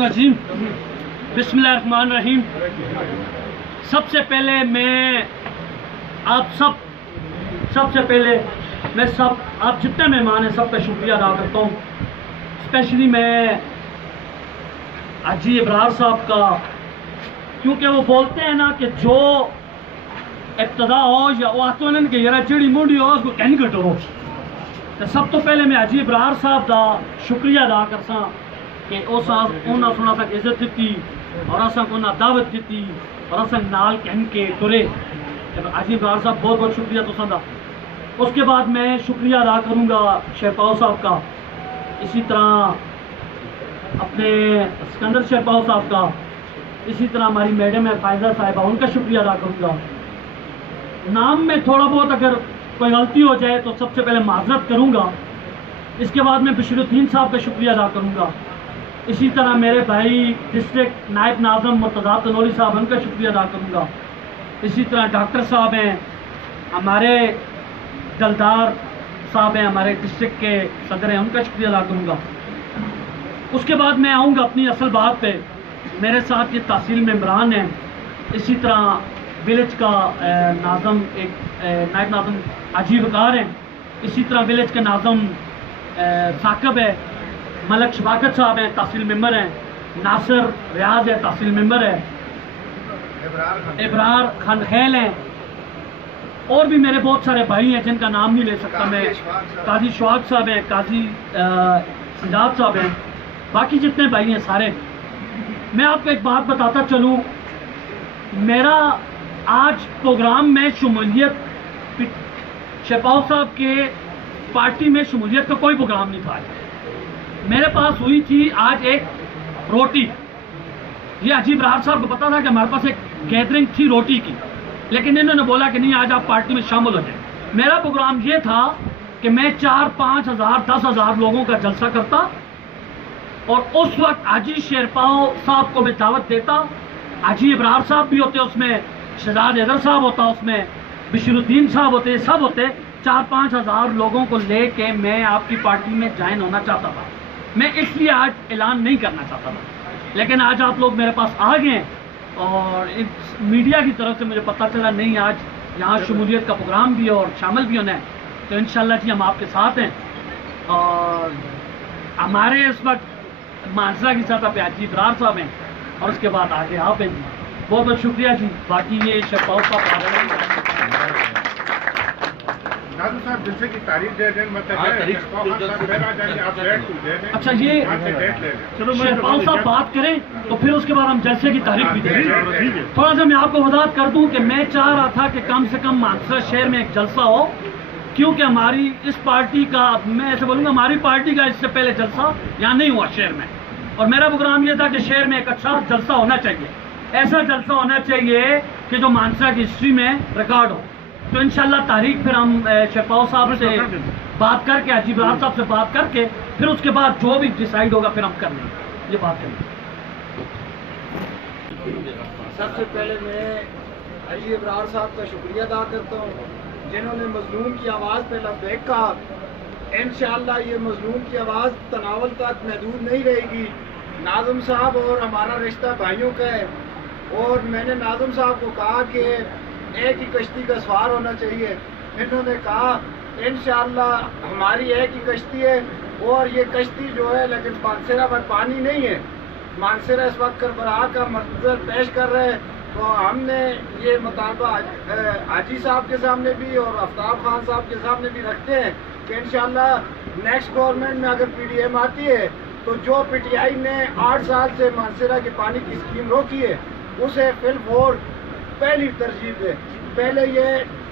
रहीम बिस्मिल्लाहिर्रहमानिर्रहीम। सबसे पहले मैं आप जितने मेहमान हैं सबका शुक्रिया अदा करता हूँ। स्पेशली मैं हाजी इब्रार साहब का, क्योंकि वो बोलते हैं ना कि जो इब्तदा हो या वो आते हैं कि यार चिड़ी मुंडी हो उसको कहनी कटो। तो सब तो पहले मैं हाजी इब्रार साहब का शुक्रिया अदा करसा कि उन्होंने सुना तक इज्जत दी और असा उन्हें दावत दी और असा नाल कहन के तुरे। हाजी इब्रार साहब बहुत बहुत शुक्रिया तुसां दा। उसके बाद मैं शुक्रिया अदा करूँगा शेरपाओ साहब का, इसी तरह अपने सिकंदर शेरपाओ साहब का, इसी तरह हमारी मैडम है फायजा साहिबा, उनका शुक्रिया अदा करूँगा। नाम में थोड़ा बहुत अगर कोई गलती हो जाए तो सबसे पहले माजरत करूँगा। इसके बाद मैं बशीरुद्दीन साहब का शुक्रिया अदा करूँगा। इसी तरह मेरे भाई डिस्ट्रिक्ट नायब नाज़म मुर्तज़ा तनोरी साहब, उनका शुक्रिया अदा करूँगा। इसी तरह डॉक्टर साहब हैं, हमारे दलदार साहब हैं, हमारे डिस्ट्रिक्ट के सदर हैं, उनका शुक्रिया अदा करूँगा। उसके बाद मैं आऊँगा अपनी असल बात पे। मेरे साथ ये तहसील मेंबरान हैं, इसी तरह विलेज का नाज़म एक नायब नाज़म हाजी वकार हैं, इसी तरह विलेज के नाज़म साकिब है, मलक शफाकत साहब हैं, तहसील मेंबर हैं, नासिर रियाज है, तहसील मेंबर है, इब्रार खान खैल हैं, और भी मेरे बहुत सारे भाई हैं जिनका नाम नहीं ले सकता मैं। काजी शवाक साहब हैं, काजी सिजाद साहब हैं, बाकी जितने भाई हैं सारे। मैं आपको एक बात बताता चलूँ, मेरा आज प्रोग्राम में शमूलियत, शेरपाओ साहब के पार्टी में शमूलियत का कोई प्रोग्राम नहीं था। मेरे पास हुई थी आज एक रोटी। ये हाजी इब्रार साहब को पता था कि हमारे पास एक गैदरिंग थी रोटी की, लेकिन इन्होंने बोला कि नहीं आज आप पार्टी में शामिल हो जाए। मेरा प्रोग्राम ये था कि मैं 4-5 हज़ार 10 हज़ार लोगों का जलसा करता और उस वक्त हाजी शेरपाओ साहब को मैं दावत देता। हाजी इब्रार साहब भी होते उसमें, शहजाद हैदर साहब होता उसमें, बशीरुद्दीन साहब होते, सब होते। 4-5 हज़ार लोगों को लेके मैं आपकी पार्टी में ज्वाइन होना चाहता था। मैं इसलिए आज ऐलान नहीं करना चाहता था, लेकिन आज आप लोग मेरे पास आ गए और इस मीडिया की तरफ से मुझे पता चला नहीं आज यहाँ शमूलियत का प्रोग्राम भी है और शामिल भी होना है, तो इंशाल्लाह जी हम आपके साथ हैं। और हमारे इस वक्त मानसरा की सतह पे हाजी इब्रार साहब हैं और उसके बाद आगे आप हैं जी। बहुत बहुत शुक्रिया जी। बाकी ये शेरपाओ साहब साहब जैसे की तारीख दे दें, अच्छा ये शेरपाओ साहब बात करें तो फिर उसके बाद हम जलसे की तारीख भी देंगे। थोड़ा सा मैं आपको वजाहत कर दूं कि मैं चाह रहा था कि कम से कम मानसरा शहर में एक जलसा हो, क्योंकि हमारी इस पार्टी का, मैं ऐसे बोलूँगा हमारी पार्टी का इससे पहले जलसा यहाँ नहीं हुआ शहर में, और मेरा प्रोग्राम ये था कि शहर में एक अच्छा जलसा होना चाहिए। ऐसा जलसा होना चाहिए कि जो मानसरा की हिस्ट्री में रिकॉर्ड हो। तो इंशाल्लाह तारीख फिर हम शेरपाओ साहब से बात करके, हाजी इब्रार साहब से बात करके, फिर उसके बाद जो भी डिसाइड होगा फिर हम कर लेंगे, ये बात करेंगे। सबसे पहले मैं हाजी इब्रार साहब का शुक्रिया अदा करता हूँ जिन्होंने मजलूम की आवाज़ पे लब्बैक कहा। इंशाअल्लाह ये मजलूम की आवाज़ तनावल तक महदूद नहीं रहेगी। नाज़म साहब और हमारा रिश्ता भाइयों का है, और मैंने नाज़म साहब को कहा कि एक ही कश्ती का सवार होना चाहिए। इन्होंने कहा इंशाअल्लाह हमारी एक ही कश्ती है, और ये कश्ती जो है लेकिन मानसरा में पानी नहीं है। मानसरा इस वक्त करबला का मंजर पेश कर रहे हैं, तो हमने ये मुतालबा हाजी साहब के सामने भी और आफ्ताब खान साहब के सामने भी रखते हैं कि इंशाअल्लाह नेक्स्ट गवर्नमेंट में अगर PDM आती है तो जो PTI ने 8 साल से मानसरा के पानी की स्कीम रोकी है उसे फिलफोर पहली तरजीह दे। पहले ये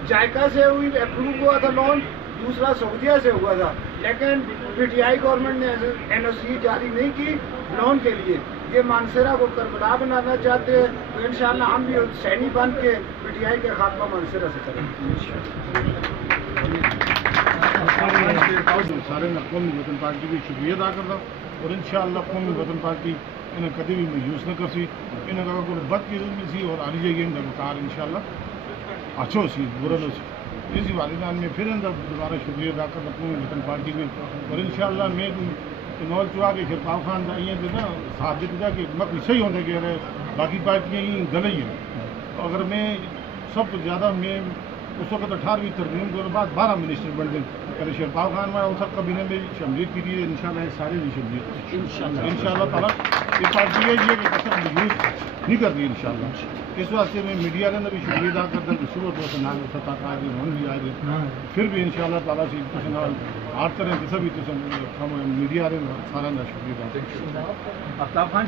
जायका से हुई अप्रूव हुआ था लोन, दूसरा सऊदीया से हुआ था, लेकिन PTI गवर्नमेंट ने NOC जारी नहीं की लोन के लिए। ये मानसरा को करबला बनाना चाहते हैं, तो इंशाअल्लाह हम भी सैनी बन के PTI के खात्मा मानसरा से करेंगे। सारे कौमी वतन पार्टी की शुक्रिया अदा करता और इंशाअल्लाह कौमी वतन पार्टी इन्हें कभी भी महसूस न कर सी, इन्हें का कोई बद की भी सी और आनी जाएगी इनका मकार इंशाअल्लाह अच्छो सी बुरा नो सी। इसी वालिदान में फिर दोबारा शुक्रिया अदा करता कौमी वतन पार्टी में, और इंशाअल्लाह मैं نول چوا کے شرپال خان کا یہ نا ساتھ دیتا کہ مکھ صحیح ہونے کے رہے باقی پارٹیاں ہی گل ہی ہیں. اگر میں سب تو زیادہ میں اس وقت 18ویں ترمیم کے بعد 12 منسٹر بن گئے. پہلے شرپال خان میں ان سب کابینہ میں شمولیت کی تھی. ان شاء اللہ سارے بھی شمولیت ان شاء اللہ تعالیٰ. یہ پارٹی ہے یہ کہ سب یوز نہیں کرتی ان شاء اللہ. اس واسطے میں میڈیا نے بھی شکریہ ادا کرتا کہ صبح تو نہ سطح کا آگے ہوں بھی آئے پھر بھی ان شاء اللہ تعالیٰ سے ہر طرح جیسا بھی میڈیا نے سارا شکریہ ادا.